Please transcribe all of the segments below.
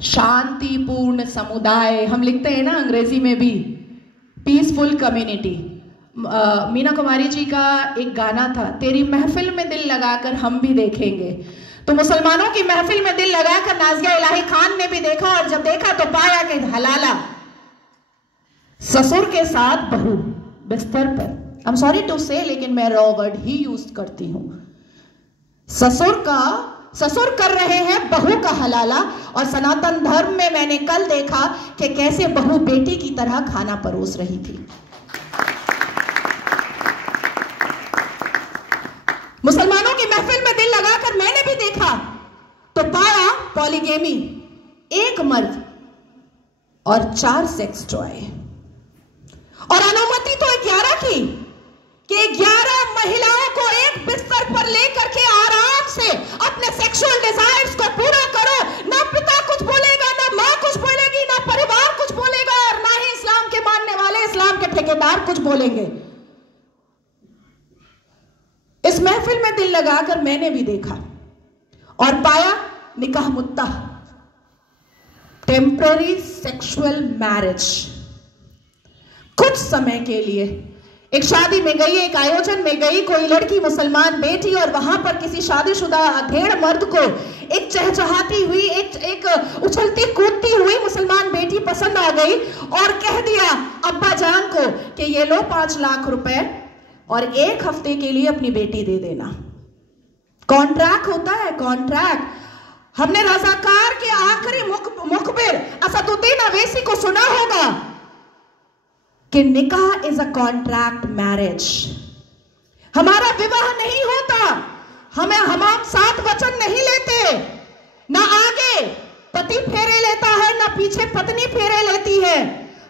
शांतिपूर्ण समुदाय, हम लिखते हैं ना अंग्रेजी में भी, पीसफुल कम्युनिटी। मीना कुमारी जी का एक गाना था, तेरी महफिल में दिल लगाकर हम भी देखेंगे। तो मुसलमानों की महफिल में दिल लगाकर नाज़िया इलाही खान ने भी देखा, और जब देखा तो पाया कि हलाला ससुर के साथ बहू बिस्तर पर, आई एम सॉरी टू से, लेकिन मैं रॉ वर्ड ही यूज करती हूं, ससुर कर रहे हैं बहू का हलाला। और सनातन धर्म में मैंने कल देखा कि कैसे बहू बेटी की तरह खाना परोस रही थी। मुसलमानों की महफिल में दिल लगाकर मैंने भी देखा तो पाया पॉलीगेमी, एक मर्द और 4 सेक्स टॉय, और अनुमति तो 11 की, कि 11 महिलाओं को एक बिस्तर पर लेकर के आराम से अपने सेक्सुअल डिजायर्स को पूरा करो। ना पिता कुछ बोलेगा, ना मां कुछ बोलेगी, ना परिवार कुछ बोलेगा, और ना ही इस्लाम के मानने वाले, इस्लाम के ठेकेदार कुछ बोलेंगे। इस महफिल में दिल लगाकर मैंने भी देखा और पाया निकाह मुद्दा, टेम्पररी सेक्सुअल मैरिज। कुछ समय के लिए एक शादी में गई, एक आयोजन में गई कोई लड़की मुसलमान बेटी, और वहां पर किसी शादीशुदा अधेड़ मर्द को एक चहचहाती हुई, एक उछलती कूदती हुई मुसलमान बेटी पसंद आ गई, और कह दिया अब्बा जान को कि ये लो 5 लाख रुपए और 1 हफ्ते के लिए अपनी बेटी दे देना। कॉन्ट्रैक्ट होता है, कॉन्ट्रैक्ट। हमने रज़ाकार के आखिरी मुखबिर असदुद्दीन अवैसी को सुना होगा कि निकाह इज अ कॉन्ट्रैक्ट मैरिज। हमारा विवाह नहीं होता, हम 7 वचन नहीं लेते, ना आगे पति फेरे लेता है, ना पीछे पत्नी फेरे लेती है।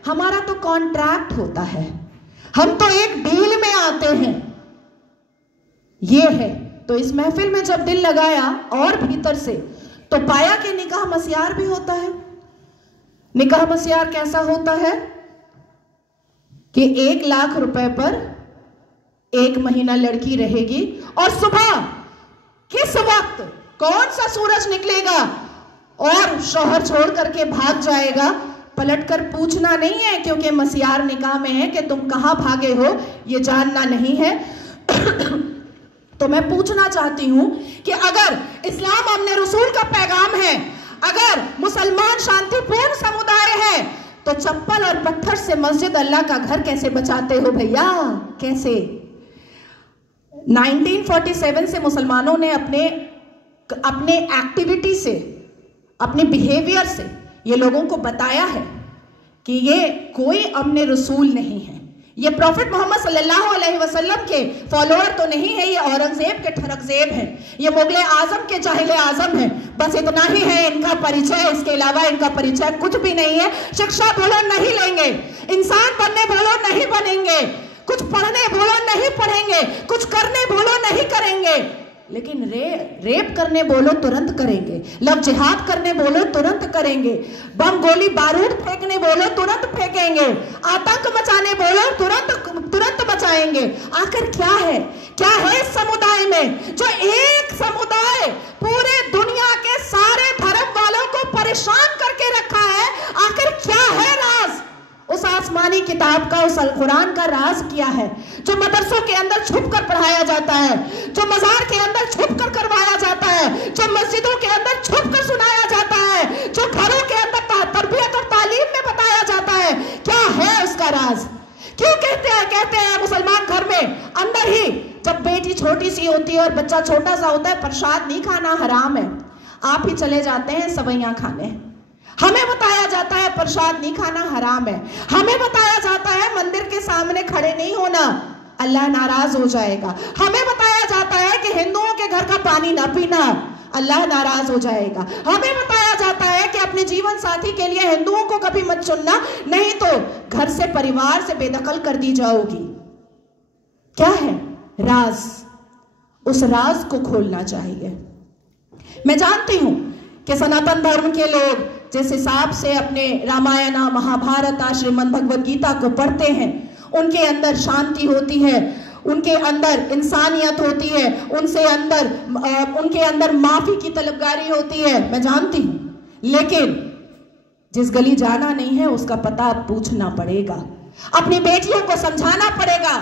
हमारा तो कॉन्ट्रैक्ट होता है, हम तो एक डील में आते हैं। ये है। तो इस महफिल में जब दिल लगाया और भीतर से, तो पाया कि निकाह मस्यार भी होता है। निकाह मस्यार कैसा होता है कि 1 लाख रुपए पर 1 महीना लड़की रहेगी, और सुबह किस वक्त कौन सा सूरज निकलेगा और शौहर छोड़ करके भाग जाएगा, पलटकर पूछना नहीं है, क्योंकि मस्यार निकाह में है कि तुम कहां भागे हो ये जानना नहीं है। तो मैं पूछना चाहती हूं कि अगर इस्लाम हमने रसूल का पैगाम है, अगर मुसलमान शांतिपूर्ण समुदाय है, तो चप्पल और पत्थर से मस्जिद अल्लाह का घर कैसे बचाते हो भैया, कैसे? 1947 से मुसलमानों ने अपने एक्टिविटी से, अपने बिहेवियर से ये लोगों को बताया है कि ये कोई अमने रसूल नहीं है, ये प्रॉफिट मोहम्मद सल्लल्लाहु अलैहि वसल्लम के फॉलोअर तो नहीं है, ये औरंगजेब के ठरकजेब हैं, ये मुगले आजम के जाहिल आजम हैं। बस इतना ही है इनका परिचय, इसके अलावा इनका परिचय कुछ भी नहीं है। शिक्षा बोलो नहीं लेंगे, इंसान बनने बोलो नहीं बनेंगे, कुछ पढ़ने बोलो नहीं पढ़ेंगे, कुछ करने बोलो नहीं करेंगे, लेकिन रेप करने बोलो तुरंत करेंगे, लव जिहाद करने बोलो तुरंत करेंगे, बम गोली बारूद फेंकने बोलो तुरंत फेंकेंगे, आतंक मचाने बोलो तुरंत मचाएंगे। आखिर क्या है इस समुदाय में, जो एक समुदाय पूरे दुनिया के सारे धर्म वालों को परेशान करके रखा है? आखिर क्या है राज उस आसमानी किताब का, उस अल कुरान का राज क्या है, जो मदरसों के अंदर छुप कर पढ़ाया जाता है, जो मजार के अंदर छुप कर करवाया जाता है, जो मस्जिदों के अंदर छुप कर सुनाया जाता है, जो घरों के अंदर तरबियत और तालीम में बताया जाता है? क्या है उसका राज? क्यों कहते हैं मुसलमान घर में अंदर ही जब बेटी छोटी सी होती है और बच्चा छोटा सा होता है, प्रसाद नहीं खाना हराम है, आप ही चले जाते हैं सवैयां खाने। हमें बताया जाता है प्रसाद नहीं खाना हराम है, हमें बताया जाता है मंदिर के सामने खड़े नहीं होना, अल्लाह नाराज हो जाएगा, हमें बताया जाता है कि हिंदुओं के घर का पानी ना पीना, अल्लाह नाराज हो जाएगा, हमें बताया जाता है कि अपने जीवन साथी के लिए हिंदुओं को कभी मत चुनना, नहीं तो घर से, परिवार से बेदखल कर दी जाओगी। क्या है राज? उस राज को खोलना चाहिए। मैं जानती हूं कि सनातन धर्म के लोग जिस हिसाब से अपने रामायण, महाभारत, श्रीमद् भगवद गीता को पढ़ते हैं, उनके अंदर शांति होती है, उनके अंदर इंसानियत होती है, उनके अंदर माफी की तलबगारी होती है, मैं जानती हूं। लेकिन जिस गली जाना नहीं है उसका पता पूछना पड़ेगा। अपनी बेटियों को समझाना पड़ेगा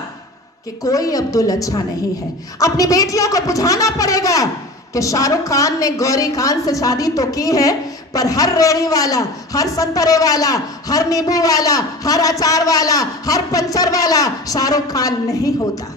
कि कोई अब्दुल अच्छा नहीं है। अपनी बेटियों को बुझाना पड़ेगा कि शाहरुख खान ने गौरी खान से शादी तो की है, पर हर रेड़ी वाला, हर संतरे वाला, हर नींबू वाला, हर अचार वाला, हर पंचर वाला शाहरुख खान नहीं होता।